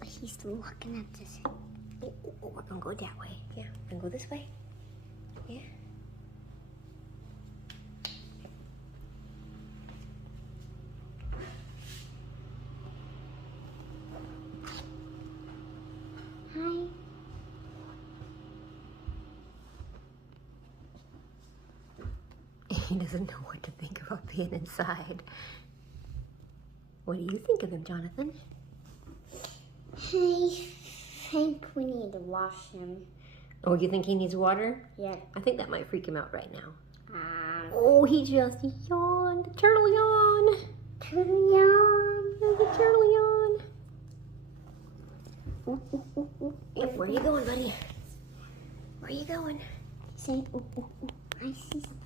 He's looking at this. Oh, we're gonna go that way. Yeah, we're gonna go this way. Yeah. Hi. He doesn't know what to think about being inside. What do you think of him, Jonathan? I think we need to wash him. Oh, you think he needs water? Yeah. I think that might freak him out right now. Oh, he just yawned. Turtle yawn. turtle yawn. There's a turtle yawn. Yep, where are you going, buddy? Where are you going? Say, I see some.